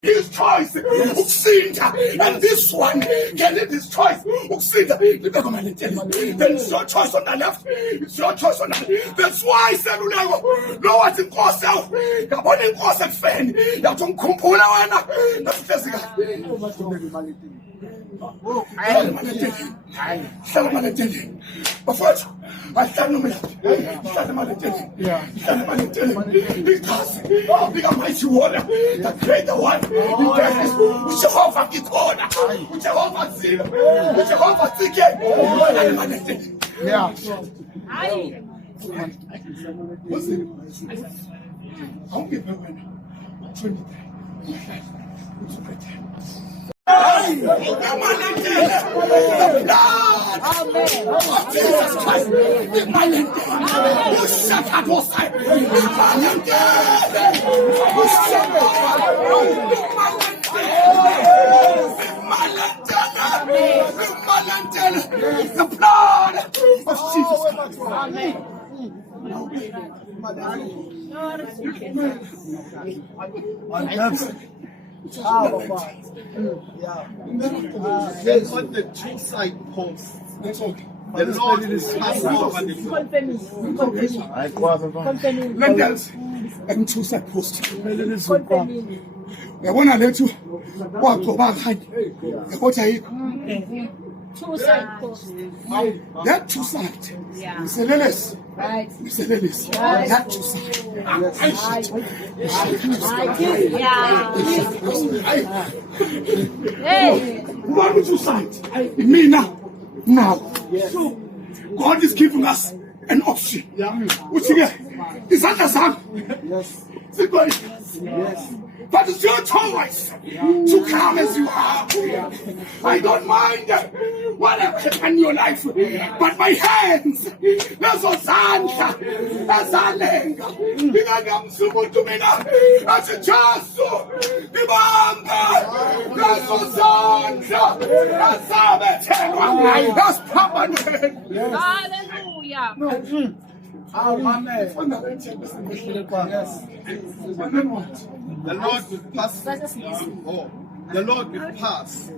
his choice ukusinda, and this one can lead his choice ukusinda. There is your choice on the left, it's your choice on the left. That's why I said no one's in course out. Gabon in course at fan. That's on Kumpula. That's physical. But first, I stand no minute. Because the mighty water, the greater one, which Jehovah is corner, which Jehovah seal, which Jehovah ticket. Yeah. I'll give her one. Jesus Christ, the blood of Jesus Christ. There's on the two side posts. That's okay. The Lord is passing over the Lentils and two side post. I want to let you walk over high. What are you? Two side posts. That two sides. Yeah. Mr. Lillis. Right. Mr. Lillis. That two sides. Hey. One two sides. Me now. So God is giving us an option. Which is understand? Yes. Yes. But it's your choice to come as you are. I don't mind whatever happens in your life, but my hands, nazo zandla, azalenga, ingangamsumuntu mina, asijasu, ibamba, nazo zandla, azabethelwa, that's permanent. Hallelujah. Amen. Yes. And then what? The Lord will pass. The Lord will pass.